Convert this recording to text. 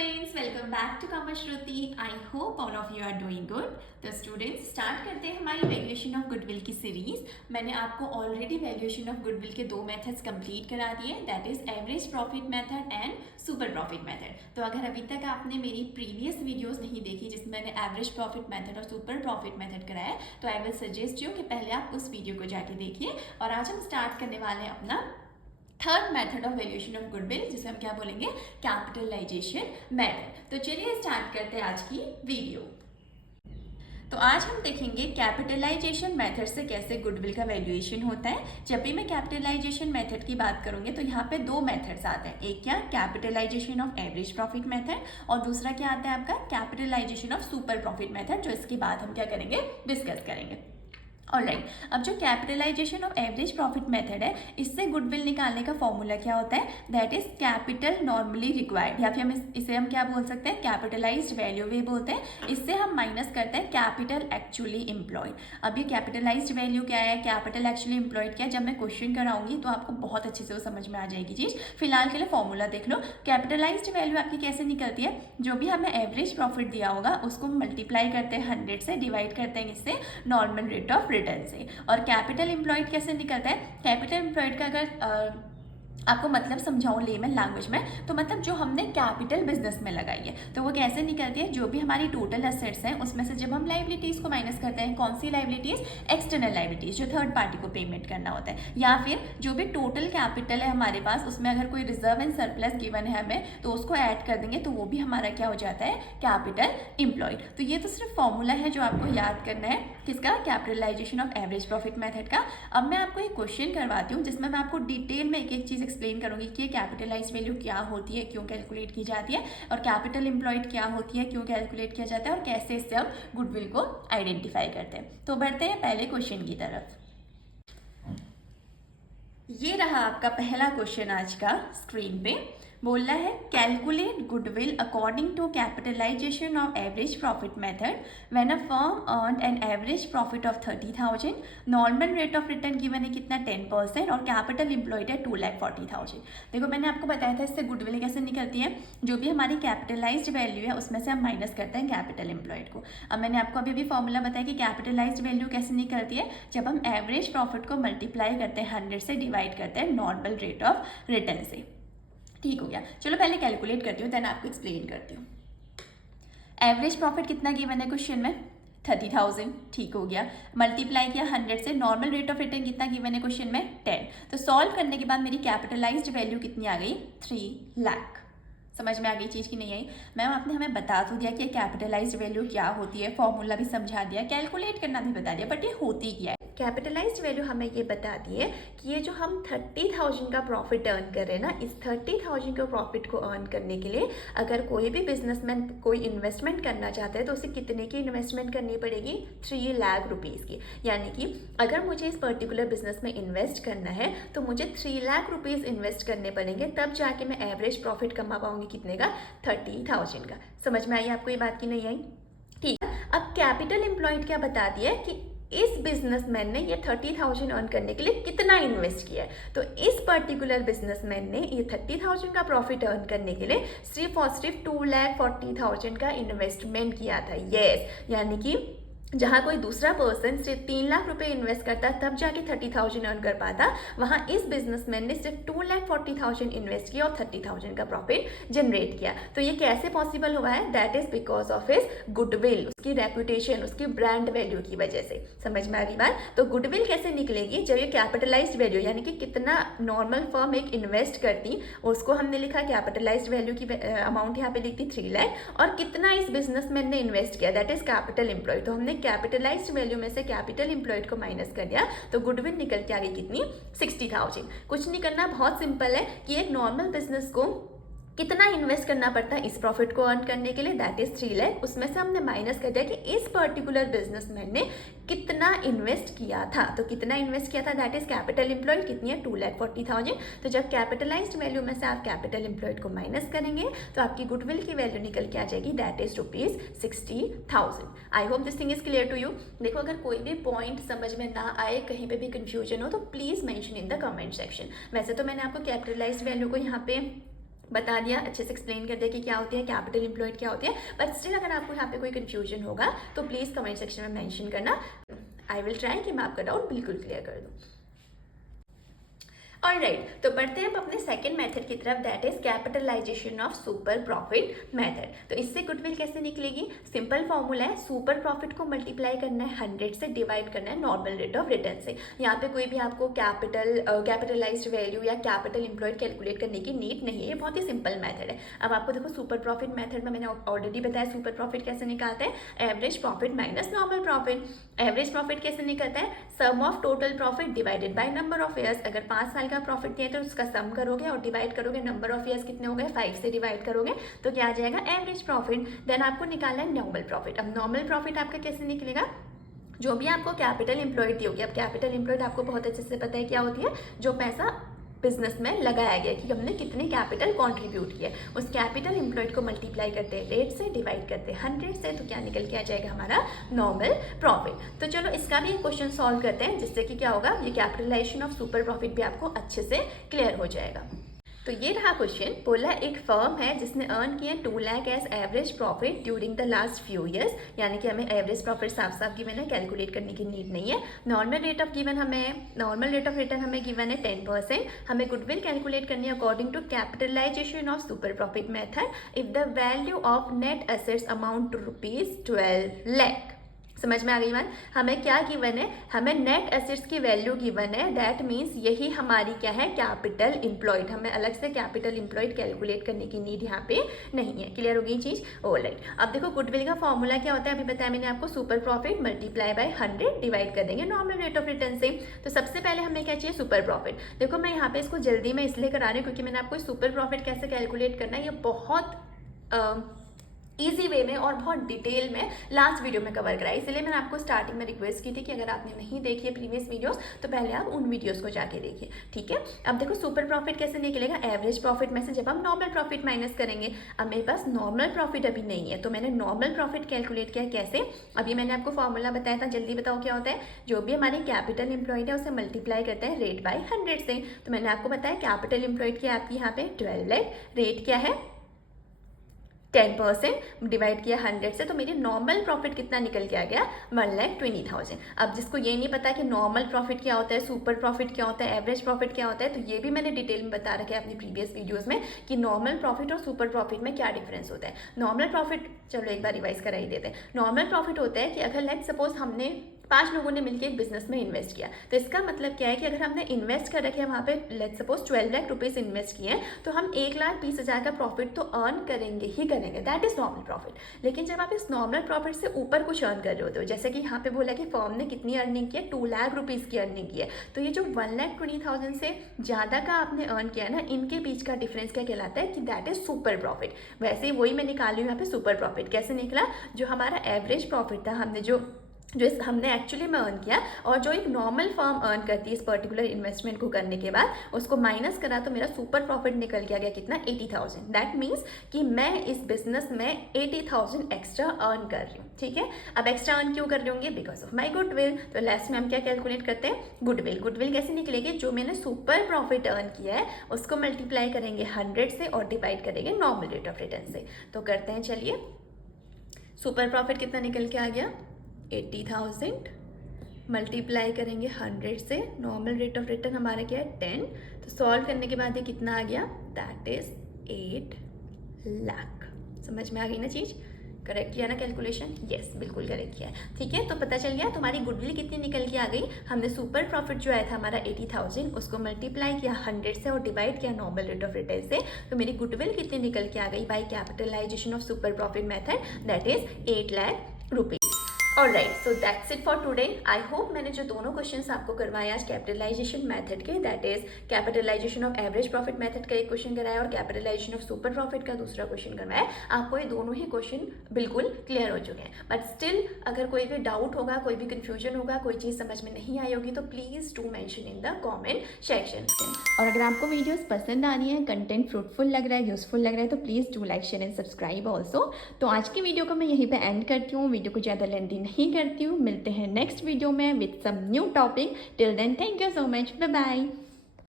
Students, welcome back to Kamashruti. I hope all of you are doing good. तो students, start करते हैं हमारी valuation of goodwill की series. मैंने आपको ऑलरेडी वैल्यूएशन ऑफ गुडविल के दो मेथड्स कंप्लीट करा दिए, that is average profit method and super profit method. तो अगर अभी तक आपने मेरी प्रीवियस वीडियोस नहीं देखी जिसमें मैंने एवरेज प्रॉफिट मेथड और सुपर प्रॉफिट मेथड कराया, तो आई विल सजेस्ट यू कि पहले आप उस वीडियो को जाके देखिए। और आज हम स्टार्ट करने वाले हैं अपना third method of valuation of goodwill, जिसे हम क्या बोलेंगे, कैपिटलाइजेशन मेथड। तो चलिए स्टार्ट करते हैं आज की वीडियो। तो आज हम देखेंगे कैपिटलाइजेशन मेथड से कैसे गुडविल का वैल्यूएशन होता है। जब भी मैं कैपिटलाइजेशन मेथड की बात करूंगी तो यहाँ पे दो मेथड्स आते हैं, एक क्या capitalisation of average profit method और दूसरा क्या आता है आपका capitalisation of super profit method, जो इसके बाद हम क्या करेंगे, डिस्कस करेंगे। ऑलराइट, अब जो capitalisation of average profit method है, इससे गुडविल निकालने का फॉर्मूला क्या होता है, that is capital normally required, या फिर इसे हम क्या बोल सकते हैं, कैपिटलाइज्ड वैल्यू भी बोलते हैं। इससे हम माइनस करते हैं कैपिटल एक्चुअली एम्प्लॉयड। अब ये कैपिटलाइज्ड वैल्यू क्या है, कैपिटल एक्चुअली एम्प्लॉयड क्या है, जब मैं क्वेश्चन कराऊंगी तो आपको बहुत अच्छे से वो समझ में आ जाएगी चीज। फिलहाल के लिए फॉर्मूला देख लो। कैपिटलाइज्ड वैल्यू आपकी कैसे निकलती है, जो भी हमें एवरेज प्रॉफिट दिया होगा उसको मल्टीप्लाई करते हैं 100 से, डिवाइड करते हैं इससे नॉर्मल रेट ऑफ रिटर्न से। और कैपिटल एम्प्लॉयड कैसे निकलता है, कैपिटल एम्प्लॉयड का अगर आपको मतलब समझाऊं लेमन लैंग्वेज में, तो मतलब जो हमने कैपिटल बिजनेस में लगाई है, तो वो कैसे निकलती है, जो भी हमारी टोटल एसेट्स हैं उसमें से जब हम लाइबिलिटीज को माइनस करते हैं, कौन सी लाइबिलिटीज, एक्सटर्नल लाइबिलिटीज, जो थर्ड पार्टी को पेमेंट करना होता है, या फिर जो भी टोटल कैपिटल है हमारे पास उसमें अगर कोई रिजर्व एंड सरप्लस गिवन है हमें, तो उसको ऐड कर देंगे तो वो भी हमारा क्या हो जाता है, कैपिटल एम्प्लॉयड। तो ये तो सिर्फ फॉर्मूला है जो आपको याद करना है, किसका, capitalisation of average profit method का। अब मैं आपको एक क्वेश्चन करवाती हूँ जिसमें मैं आपको डिटेल में एक एक चीज एक्सप्लेन करूंगी कि कैपिटलाइज वैल्यू क्या होती है, क्यों कैलकुलेट की जाती है, और कैपिटल एम्प्लॉयड क्या होती है, क्यों कैलकुलेट किया जाता है, और कैसे इससे हम गुडविल को आइडेंटिफाई करते हैं। तो बढ़ते हैं पहले क्वेश्चन की तरफ। ये रहा आपका पहला क्वेश्चन आज का स्क्रीन पे। बोल रहा है calculate goodwill according to capitalisation of average profit method when a firm earn an average profit of 30,000, normal rate of return given है कितना, 10%, और कैपिटल एम्प्लॉयड है 2,40,000। देखो मैंने आपको बताया था इससे गुडविल कैसे निकलती है, जो भी हमारी कैपिटलाइज्ड वैल्यू है उसमें से हम माइनस करते हैं कैपिटल एम्प्लॉयड को। अब मैंने आपको अभी भी फॉर्मूला बताया कि कैपिटलाइज्ड वैल्यू कैसे निकलती है, जब हम एवरेज प्रॉफिट को मल्टीप्लाई करते हैं 100 से, डिवाइड करते हैं नॉर्मल रेट ऑफ रिटर्न से। ठीक हो गया, चलो पहले कैलकुलेट करती हूँ, देन आपको एक्सप्लेन करती हूँ। एवरेज प्रॉफिट कितना गिवन है क्वेश्चन में, 30,000, ठीक हो गया, मल्टीप्लाई किया 100 से, नॉर्मल रेट ऑफ रिटर्न कितना गिवन है क्वेश्चन में, 10। तो सॉल्व करने के बाद मेरी कैपिटलाइज्ड वैल्यू कितनी आ गई, 3 लाख। समझ में आ गई चीज़ की नहीं आई, मैम आपने हमें बता तो दिया कि कैपिटलाइज्ड वैल्यू क्या होती है, फॉर्मूला भी समझा दिया, कैलकुलेट करना भी बता दिया, बट ये होती क्या है। कैपिटलाइज्ड वैल्यू हमें ये बताती है कि ये जो हम 30,000 का प्रॉफिट अर्न कर रहे हैं ना, इस 30,000 के प्रॉफिट को अर्न करने के लिए अगर कोई भी बिजनेसमैन कोई इन्वेस्टमेंट करना चाहता है तो उसे कितने की इन्वेस्टमेंट करनी पड़ेगी, 3 लाख रुपीज़ की। यानी कि अगर मुझे इस पर्टिकुलर बिजनेस में इन्वेस्ट करना है तो मुझे 3 लाख रुपीज़ इन्वेस्ट करने पड़ेंगे, तब जाके मैं एवरेज प्रॉफिट कमा पाऊंगी कितने का, 30,000 का। समझ में आई आपको ये बात की नहीं आई, ठीक है। अब कैपिटल एम्प्लॉयड क्या बताती है कि इस बिजनेसमैन ने ये 30,000 अर्न करने के लिए कितना इन्वेस्ट किया है। तो इस पर्टिकुलर बिजनेसमैन ने ये 30,000 का प्रॉफिट अर्न करने के लिए सिर्फ और सिर्फ 2,40,000 का इन्वेस्टमेंट किया था। यस, यानी कि जहाँ कोई दूसरा पर्सन सिर्फ 3 लाख रुपए इन्वेस्ट करता तब जाके 30,000 अर्न कर पाता, वहाँ इस बिजनेसमैन ने सिर्फ 2,40,000 इन्वेस्ट किया और 30,000 का प्रॉफिट जनरेट किया। तो ये कैसे पॉसिबल हुआ है, that is because of his goodwill, उसकी रेपुटेशन, उसकी ब्रांड वैल्यू की वजह से। समझ में आ रही बात। तो गुडविल कैसे निकलेगी, जब ये कैपिटलाइज्ड वैल्यू यानी कि कितना नॉर्मल फर्म एक इन्वेस्ट करती, उसको हमने लिखा कैपिटलाइज्ड वैल्यू की अमाउंट यहाँ पे लिखती 3 लाख, और कितना इस बिजनेसमैन ने इन्वेस्ट किया, दैट इज कैपिटल एम्प्लॉयड। तो हमने कैपिटलाइज्ड वैल्यू में से कैपिटल एम्प्लॉयड को माइनस कर दिया, तो गुडविल निकल के आ गई कितनी, 60,000। कुछ नहीं करना, बहुत सिंपल है कि एक नॉर्मल बिजनेस को कितना इन्वेस्ट करना पड़ता है इस प्रॉफिट को अर्न करने के लिए, दैट इज 3 लाख। उसमें से हमने माइनस कर दिया कि इस पर्टिकुलर बिजनेसमैन ने कितना इन्वेस्ट किया था। तो कितना इन्वेस्ट किया था, दैट इज कैपिटल एम्प्लॉयड, कितनी है, 2,40,000। तो जब कैपिटलाइज्ड वैल्यू में से आप कैपिटल एम्प्लॉयड को माइनस करेंगे तो आपकी गुडविल की वैल्यू निकल के आ जाएगी, that is ₹60,000। I hope this thing is clear to you. देखो अगर कोई भी पॉइंट समझ में ना आए, कहीं पे भी कंफ्यूजन हो, तो please mention in the comment section. वैसे तो मैंने आपको कैपिटलाइज्ड वैल्यू को यहाँ पे बता दिया, अच्छे से एक्सप्लेन कर दिया कि क्या होती है कैपिटल एम्प्लॉयड, क्या होती है। बट स्टिल अगर आपको यहाँ पे कोई कन्फ्यूजन होगा तो प्लीज़ कमेंट सेक्शन में मेंशन करना। आई विल ट्राई कि मैं आपका डाउट बिल्कुल क्लियर कर दूँ। ऑलराइट, तो बढ़ते हैं अब अपने सेकंड मेथड की तरफ, that is capitalisation of super profit method. तो इससे गुडविल कैसे निकलेगी? सिंपल फॉर्मूला है, सुपर प्रॉफिट को मल्टीप्लाई करना है 100 से, डिवाइड करना है नॉर्मल रेट ऑफ रिटर्न से। यहाँ पे कोई भी आपको कैपिटलाइज्ड वैल्यू या कैपिटल एम्प्लॉयड कैलकुलेट करने की नीड नहीं है, बहुत ही सिंपल मेथड है। अब आपको देखो सुपर प्रॉफिट मेथड में मैंने ऑलरेडी बताया सुपर प्रॉफिट कैसे निकालते हैं, average profit minus normal profit. Average profit कैसे निकलता है? Sum of total profit divided by number of years. अगर 5 साल का प्रॉफिट दिया है तो उसका सम करोगे और डिवाइड करोगे, नंबर ऑफ ईयर्स कितने हो गए 5 से डिवाइड करोगे तो क्या आ जाएगा एवरेज प्रॉफिट। देन आपको निकालना है नॉर्मल प्रॉफिट। अब नॉर्मल प्रॉफिट आपका कैसे निकलेगा? जो भी आपको कैपिटल एम्प्लॉयड दी होगी, अब कैपिटल एम्प्लॉयड आपको बहुत अच्छे से पता है क्या होती है, जो पैसा बिजनेस में लगाया गया कि हमने कितने कैपिटल कंट्रीब्यूट किया, उस कैपिटल एम्प्लॉयड को मल्टीप्लाई करते हैं रेट से, डिवाइड करते हैं 100 से, तो क्या निकल के आ जाएगा हमारा नॉर्मल प्रॉफिट। तो चलो इसका भी एक क्वेश्चन सॉल्व करते हैं जिससे कि क्या होगा, ये कैपिटलाइजेशन ऑफ सुपर प्रॉफिट भी आपको अच्छे से क्लियर हो जाएगा। तो ये रहा क्वेश्चन, बोला एक फर्म है जिसने अर्न किए 2 lakh as average profit during the last few years, यानी कि हमें एवरेज प्रॉफिट साफ साफ गिवन है, कैलकुलेट करने की नीड नहीं है। नॉर्मल रेट ऑफ रिटर्न हमें गिवन है 10%। हमें गुडविल कैलकुलेट करनी है according to capitalisation of super profit method if the value of net assets amount to ₹12 lakh. समझ में आ गई बात? हमें क्या गिवन है, हमें नेट एसेट्स की वैल्यू गिवन है, दैट मीन्स यही हमारी क्या है कैपिटल एम्प्लॉयड। हमें अलग से कैपिटल एम्प्लॉयड कैलकुलेट करने की नीड यहाँ पे नहीं है। क्लियर हो गई चीज? ऑलराइट, अब देखो गुडविल का फॉर्मूला क्या होता है, अभी बताया मैंने आपको, super profit multiply by 100 divide कर देंगे नॉर्मल रेट ऑफ रिटर्न से। तो सबसे पहले हमें क्या चाहिए, सुपर प्रॉफिट। देखो मैं यहाँ पे इसको जल्दी में इसलिए करा रही हूँ क्योंकि मैंने आपको सुपर प्रॉफिट कैसे कैलकुलेट करना है ये बहुत ईजी वे में और बहुत डिटेल में लास्ट वीडियो में कवर कराई, इसलिए मैंने आपको स्टार्टिंग में रिक्वेस्ट की थी कि अगर आपने नहीं देखी है प्रीवियस वीडियोस तो पहले आप उन वीडियोस को जाके देखिए, ठीक है। अब देखो सुपर प्रॉफिट कैसे निकलेगा, एवरेज प्रॉफिट में से जब हम नॉर्मल प्रॉफिट माइनस करेंगे। अब मेरे पास नॉर्मल प्रॉफिट अभी नहीं है तो मैंने नॉर्मल प्रॉफिट कैलकुलेट किया। कैसे? अभी मैंने आपको फॉर्मूला बताया था, जल्दी बताओ क्या होता है। जो भी हमारी कैपिटल एम्प्लॉयड है उसे मल्टीप्लाई करते हैं रेट बाय 100 से। तो मैंने आपको बताया कैपिटल एम्प्लॉयड की आपकी यहाँ पे 12 लाख, रेट क्या है 10%, डिवाइड किया 100 से, तो मेरी नॉर्मल प्रॉफिट कितना निकल के आ गया 1,20,000। अब जिसको ये नहीं पता कि नॉर्मल प्रॉफिट क्या होता है, सुपर प्रॉफिट क्या होता है, एवरेज प्रॉफिट क्या होता है, तो ये भी मैंने डिटेल में बता रखा है अपनी प्रीवियस वीडियोस में कि नॉर्मल प्रॉफिट और सुपर प्रॉफिट में क्या डिफरेंस होता है। नॉर्मल प्रॉफिट, चलो एक बार रिवाइज करा ही देते हैं। नॉर्मल प्रॉफिट होता है कि अगर लेट्स सपोज हमने 5 लोगों ने मिलकर एक बिजनेस में इन्वेस्ट किया, तो इसका मतलब क्या है कि अगर हमने इन्वेस्ट कर रखे हैं वहाँ पे let's suppose 12 lakh rupees invest किए हैं, तो हम 1,20,000 का प्रॉफिट तो अर्न करेंगे ही करेंगे, दैट इज नॉर्मल प्रॉफिट। लेकिन जब आप इस नॉर्मल प्रॉफिट से ऊपर कुछ अर्न कर रहे होते हो, जैसे कि यहाँ पे बोला कि फर्म ने कितनी अर्निंग की है, 2 लाख रुपीज़ की अर्निंग की है, तो ये जो 1,20,000 से ज़्यादा का आपने अर्न किया है ना, इनके बीच का डिफरेंस क्या कहलाता है कि दैट इज सुपर प्रॉफिट। वैसे ही वही मैं निकाली हूँ यहाँ पे सुपर प्रॉफिट। कैसे निकला, जो हमारा एवरेज प्रॉफिट था, हमने जो हमने एक्चुअली में अर्न किया और जो एक नॉर्मल फर्म अर्न करती है इस पर्टिकुलर इन्वेस्टमेंट को करने के बाद, उसको माइनस करा तो मेरा सुपर प्रॉफिट निकल के आ गया कितना 80,000। दैट मीन्स कि मैं इस बिजनेस में 80,000 एक्स्ट्रा अर्न कर रही हूँ, ठीक है। अब एक्स्ट्रा अर्न क्यों कर रही होंगी, बिकॉज ऑफ माई गुडविल। तो लास्ट में हम क्या कैलकुलेट करते हैं, गुडविल। गुडविल कैसे निकलेगी, जो मैंने सुपर प्रॉफिट अर्न किया है उसको मल्टीप्लाई करेंगे 100 से और डिवाइड करेंगे नॉर्मल रेट ऑफ रिटर्न से। तो करते हैं, चलिए सुपर प्रॉफिट कितना निकल के आ गया 80,000, मल्टीप्लाई करेंगे 100 से, नॉर्मल रेट ऑफ रिटर्न हमारा क्या है 10। तो सॉल्व करने के बाद ये कितना आ गया, दैट इज 8 लाख। समझ में आ गई ना चीज़? करेक्ट किया ना कैलकुलेशन? यस, बिल्कुल करेक्ट किया है, ठीक है। तो पता चल गया तुम्हारी गुडविल कितनी निकल के आ गई। हमने सुपर प्रॉफिट जो आया था हमारा 80,000, उसको मल्टीप्लाई किया 100 से और डिवाइड किया नॉर्मल रेट ऑफ रिटर्न से, तो मेरी गुडविल कितनी निकल के आ गई by capitalisation of super profit method, that is 8 lakh rupees. Alright, so that's it for today. I hope मैंने जो दोनों क्वेश्चंस आपको करवाया आज कैपिटलाइजेशन मेथड के, that is capitalisation of average profit method का एक क्वेश्चन कराया और कैपिटलाइजेशन ऑफ सुपर प्रॉफिट का दूसरा क्वेश्चन करवाया, आपको ये दोनों ही क्वेश्चन बिल्कुल क्लियर हो चुके हैं। बट स्टिल अगर कोई भी डाउट होगा, कोई भी कंफ्यूजन होगा, कोई चीज़ समझ में नहीं आई होगी, तो please do mention in the comment section. और अगर आपको वीडियोज़ पसंद आ रही है, कंटेंट फ्रूटफुल लग रहा है, यूजफुल लग रहा है, तो please do like share and subscribe also. तो आज की वीडियो को मैं यहीं पर एंड करती हूँ, वीडियो को ज़्यादा लेंथी नहीं करती हूँ। मिलते हैं नेक्स्ट वीडियो में with some new topic. Till then, thank you so much, bye bye.